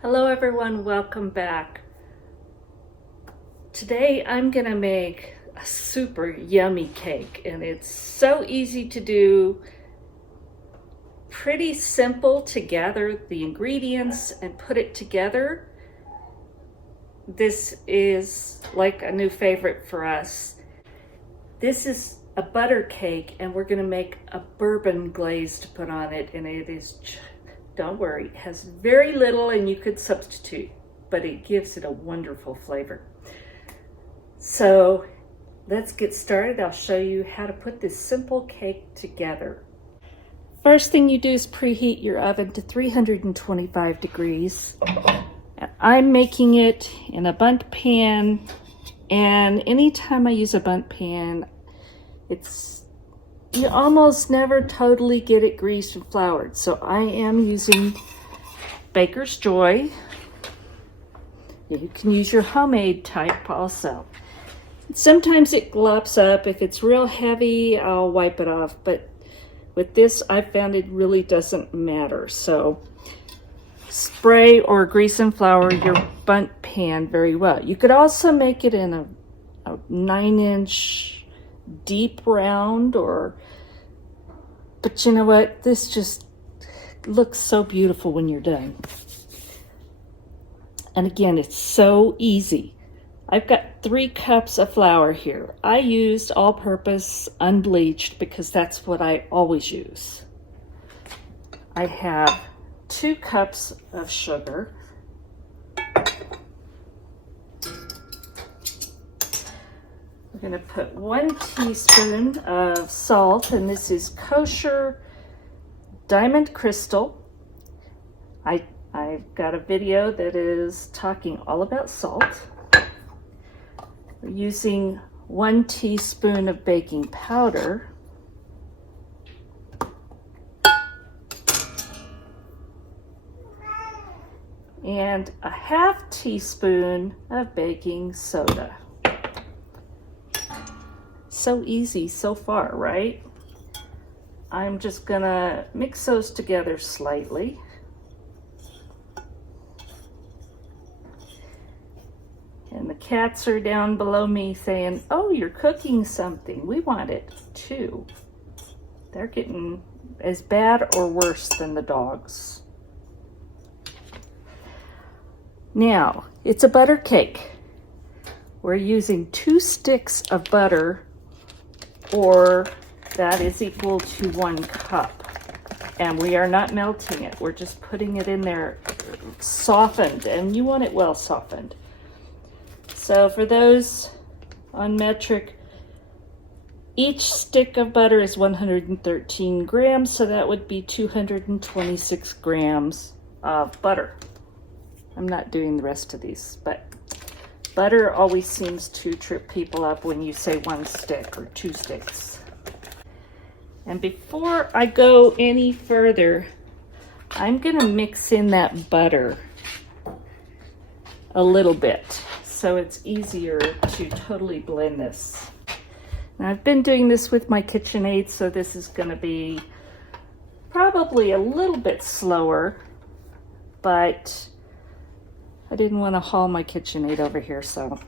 Hello everyone, welcome back. Today I'm gonna make a super yummy cake, and it's so easy to do, pretty simple to gather the ingredients and put it together. This is like a new favorite for us. This is a butter cake, and we're gonna make a bourbon glaze to put on it, and it is, don't worry, it has very little and you could substitute, but it gives it a wonderful flavor. So let's get started. I'll show you how to put this simple cake together. First thing you do is preheat your oven to 325 degrees. I'm making it in a bundt pan, and anytime I use a bundt pan, you almost never totally get it greased and floured. So I am using Baker's Joy. You can use your homemade type also. Sometimes it glops up. If it's real heavy, I'll wipe it off. But with this, I found it really doesn't matter. So spray or grease and flour your bundt pan very well. You could also make it in a 9-inch deep round, but you know what? This just looks so beautiful when you're done. And again, it's so easy. I've got 3 cups of flour here. I used all-purpose unbleached because that's what I always use. I have 2 cups of sugar. We're going to put 1 teaspoon of salt, and this is kosher diamond crystal. I've got a video that is talking all about salt. We're using 1 teaspoon of baking powder. And a ½ teaspoon of baking soda. So easy so far, right? I'm just gonna mix those together slightly. And the cats are down below me saying, "Oh, you're cooking something. We want it too." They're getting as bad or worse than the dogs. Now, it's a butter cake. We're using 2 sticks of butter, or that is equal to 1 cup. And we are not melting it. We're just putting it in there softened, and you want it well softened. So for those on metric, each stick of butter is 113 grams, so that would be 226 grams of butter. I'm not doing the rest of these, but butter always seems to trip people up when you say 1 stick or 2 sticks. And before I go any further, I'm gonna mix in that butter a little bit so it's easier to totally blend this. Now, I've been doing this with my KitchenAid, so this is gonna be probably a little bit slower, but I didn't want to haul my KitchenAid over here, so.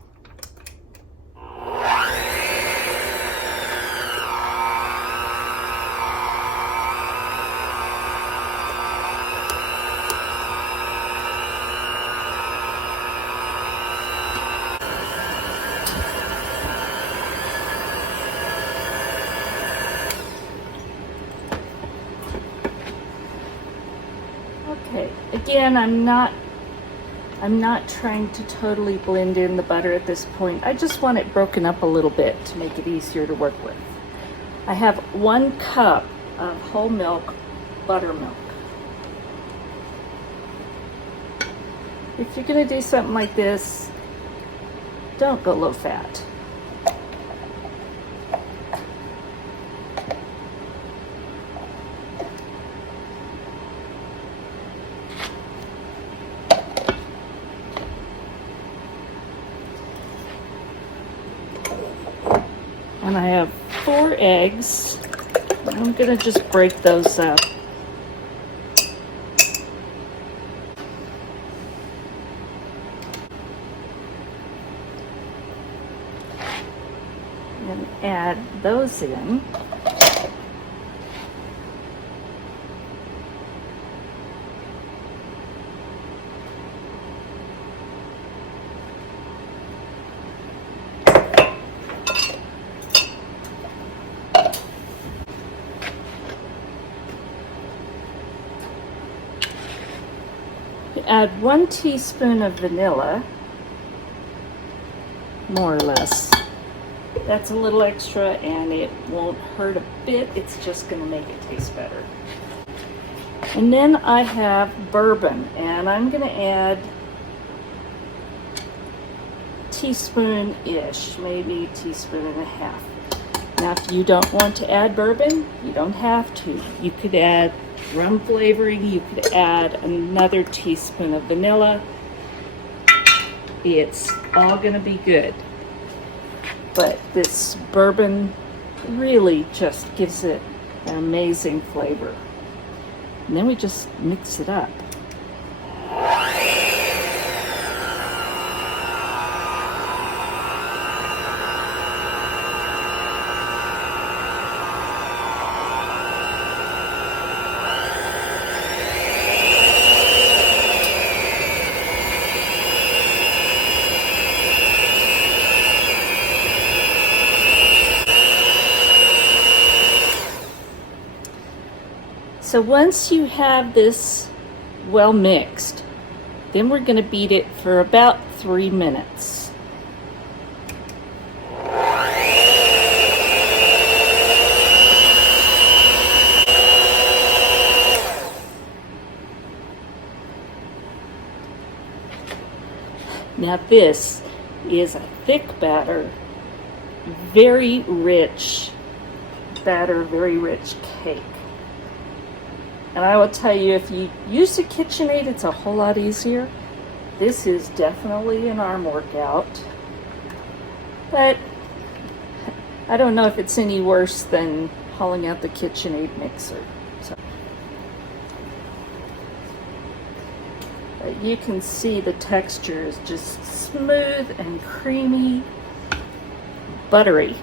Okay, again, I'm not trying to totally blend in the butter at this point. I just want it broken up a little bit to make it easier to work with. I have 1 cup of whole milk buttermilk. If you're gonna do something like this, don't go low fat. And I have 4 eggs. I'm gonna just break those up. add those in. Add 1 teaspoon of vanilla, more or less. That's a little extra and it won't hurt a bit. It's just going to make it taste better. And then I have bourbon, and I'm going to add a teaspoon-ish, maybe a teaspoon and a half. Now, if you don't want to add bourbon, you don't have to. You could add rum flavoring, you could add another teaspoon of vanilla. It's all going to be good. But this bourbon really just gives it an amazing flavor. And then we just mix it up. So once you have this well mixed, then we're going to beat it for about 3 minutes. Now this is a thick batter, very rich batter, very rich cake. And I will tell you, if you use a KitchenAid, it's a whole lot easier. This is definitely an arm workout. But I don't know if it's any worse than hauling out the KitchenAid mixer. So. But you can see the texture is just smooth and creamy, buttery.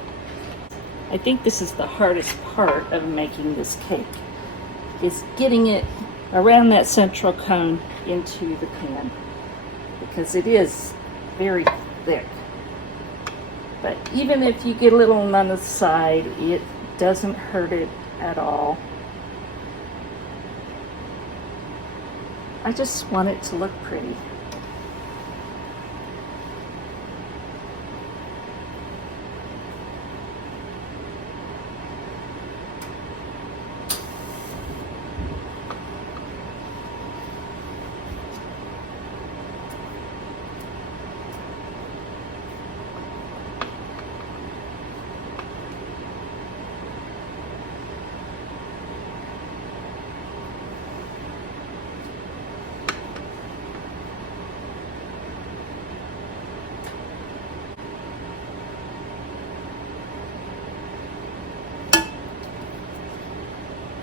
I think this is the hardest part of making this cake, is getting it around that central cone into the pan, because it is very thick. But even if you get a little on the side, it doesn't hurt it at all. I just want it to look pretty.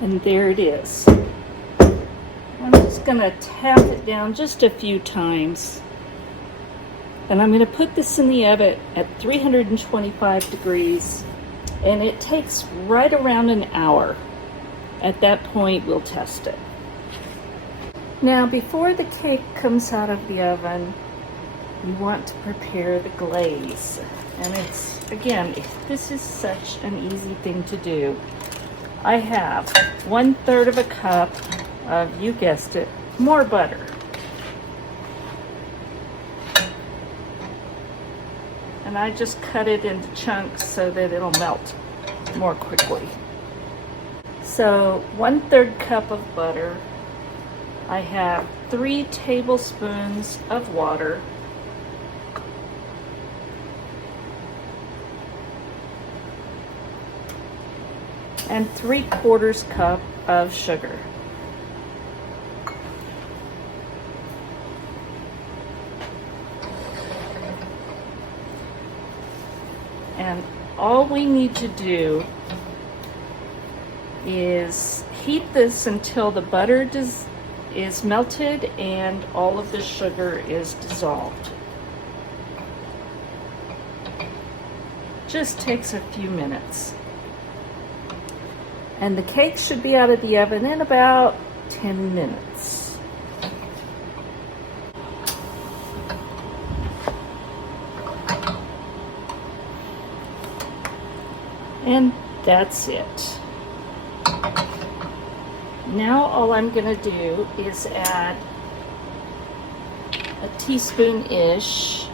And there it is. I'm just going to tap it down just a few times. And I'm going to put this in the oven at 325 degrees. And it takes right around an hour. At that point, we'll test it. Now, before the cake comes out of the oven, you want to prepare the glaze. And it's, again, this is such an easy thing to do. I have 1/3 of a cup of, you guessed it, more butter. And I just cut it into chunks so that it'll melt more quickly. So 1/3 cup of butter. I have 3 tablespoons of water. And 3/4 cup of sugar. And all we need to do is heat this until the butter is melted and all of the sugar is dissolved. just takes a few minutes. And the cake should be out of the oven in about 10 minutes. And that's it. Now all I'm going to do is add a teaspoon-ish,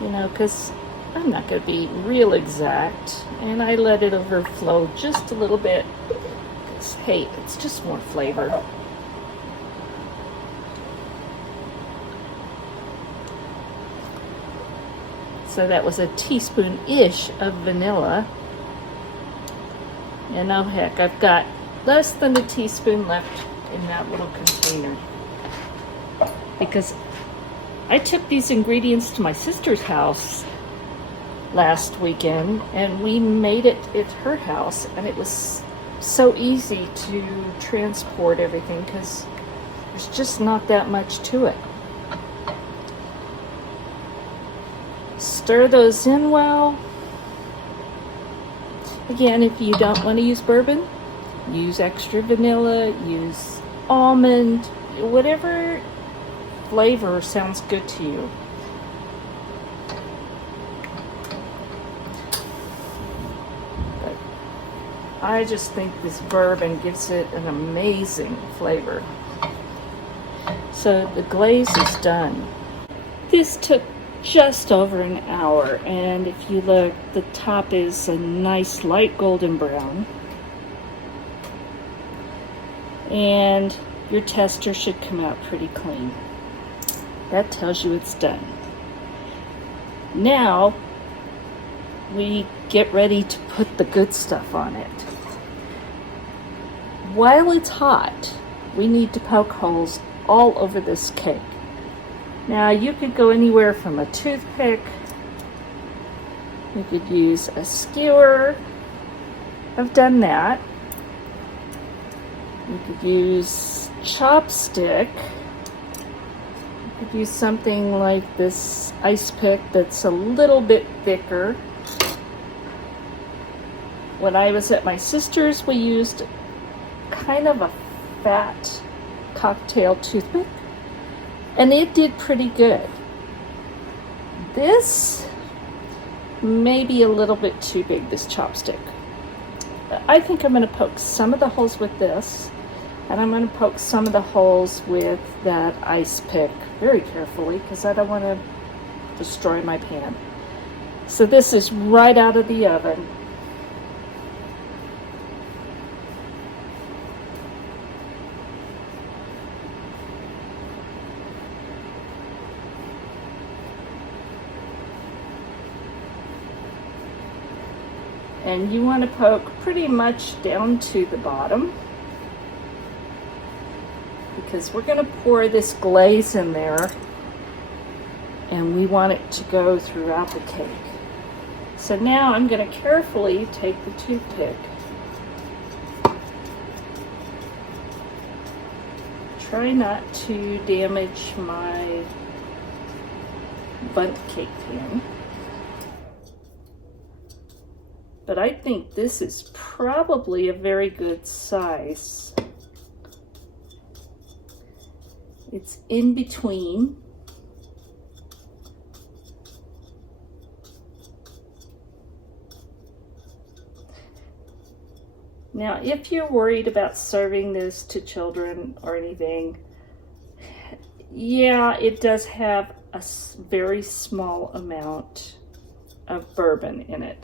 you know, because I'm not going to be real exact, and I let it overflow just a little bit because, hey, it's just more flavor. So that was a teaspoon-ish of vanilla. And oh heck, I've got less than a teaspoon left in that little container. Because I took these ingredients to my sister's house last weekend and we made it at her house, and it was so easy to transport everything because there's just not that much to it. Stir those in well. Again, if you don't want to use bourbon, use extra vanilla, use almond, whatever flavor sounds good to you. But I just think this bourbon gives it an amazing flavor. So the glaze is done. This took just over an hour, and if you look, the top is a nice light golden brown, and your tester should come out pretty clean. That tells you it's done. Now we get ready to put the good stuff on it. While it's hot, we need to poke holes all over this cake. Now you could go anywhere from a toothpick, you could use a skewer, I've done that. You could use chopstick, you could use something like this ice pick that's a little bit thicker. When I was at my sister's, we used kind of a fat cocktail toothpick, and it did pretty good. This may be a little bit too big, this chopstick. I think I'm going to poke some of the holes with this, and I'm going to poke some of the holes with that ice pick very carefully because I don't want to destroy my pan. So this is right out of the oven. And you want to poke pretty much down to the bottom because we're going to pour this glaze in there and we want it to go throughout the cake. So now I'm going to carefully take the toothpick, try not to damage my bundt cake pan. But I think this is probably a very good size. It's in between. Now, if you're worried about serving this to children or anything, yeah, it does have a very small amount of bourbon in it.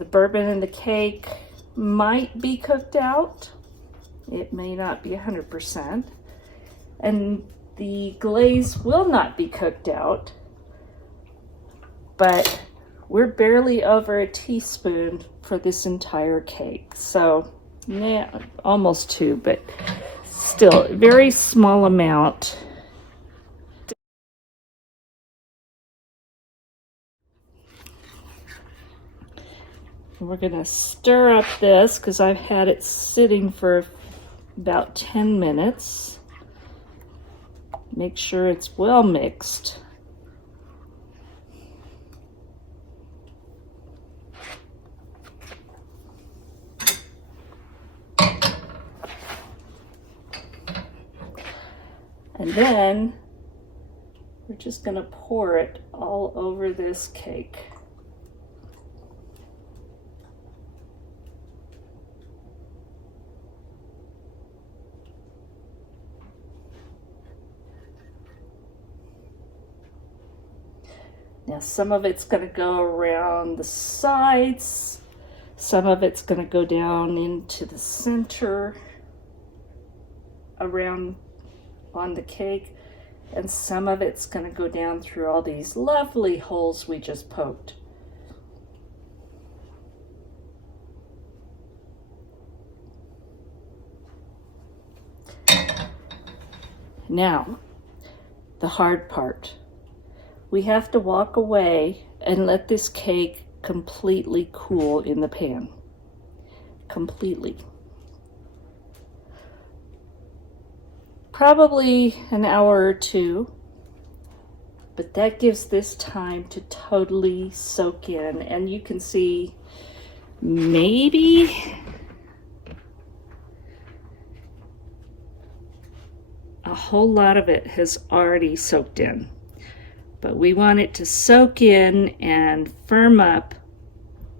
The bourbon in the cake might be cooked out. It may not be 100%. And the glaze will not be cooked out. But we're barely over a teaspoon for this entire cake. So, yeah, almost 2, but still a very small amount. We're going to stir up this because I've had it sitting for about 10 minutes. Make sure it's well mixed. And then we're just going to pour it all over this cake. Now some of it's going to go around the sides, some of it's going to go down into the center, around on the cake, and some of it's going to go down through all these lovely holes we just poked. Now, the hard part. We have to walk away and let this cake completely cool in the pan. Completely. Probably an hour or two, but that gives this time to totally soak in. And you can see maybe a whole lot of it has already soaked in. But we want it to soak in and firm up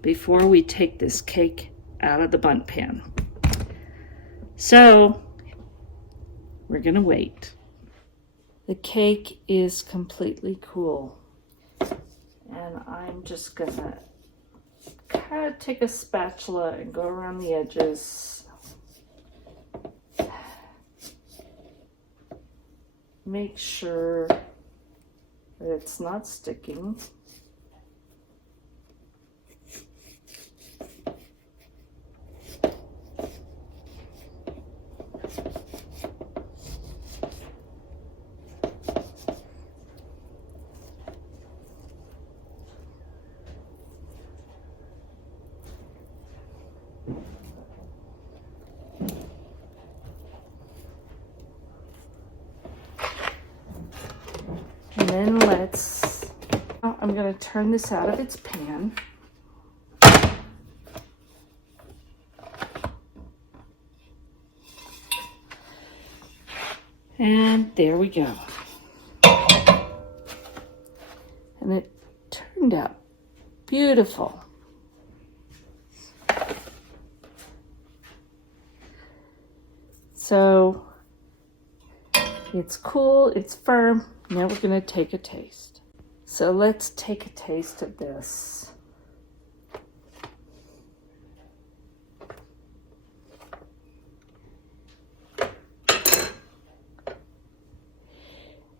before we take this cake out of the bundt pan. So we're gonna wait. The cake is completely cool. And I'm just gonna kind of take a spatula and go around the edges. Make sure that it's not sticking. And then I'm going to turn this out of its pan. And there we go. And it turned out beautiful. So it's cool, it's firm. Now we're going to take a taste. So let's take a taste of this.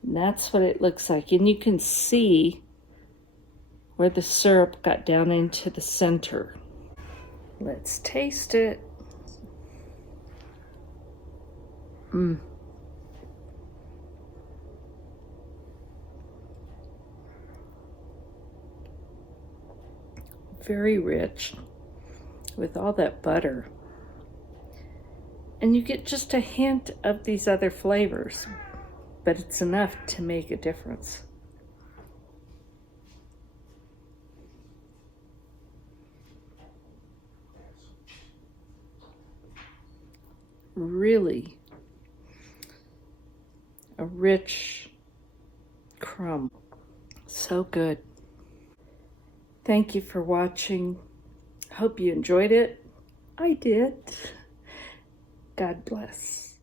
And that's what it looks like. And you can see where the syrup got down into the center. Let's taste it. Very rich with all that butter. And you get just a hint of these other flavors, but it's enough to make a difference. Really a rich crumb. So good. Thank you for watching. Hope you enjoyed it. I did. God bless.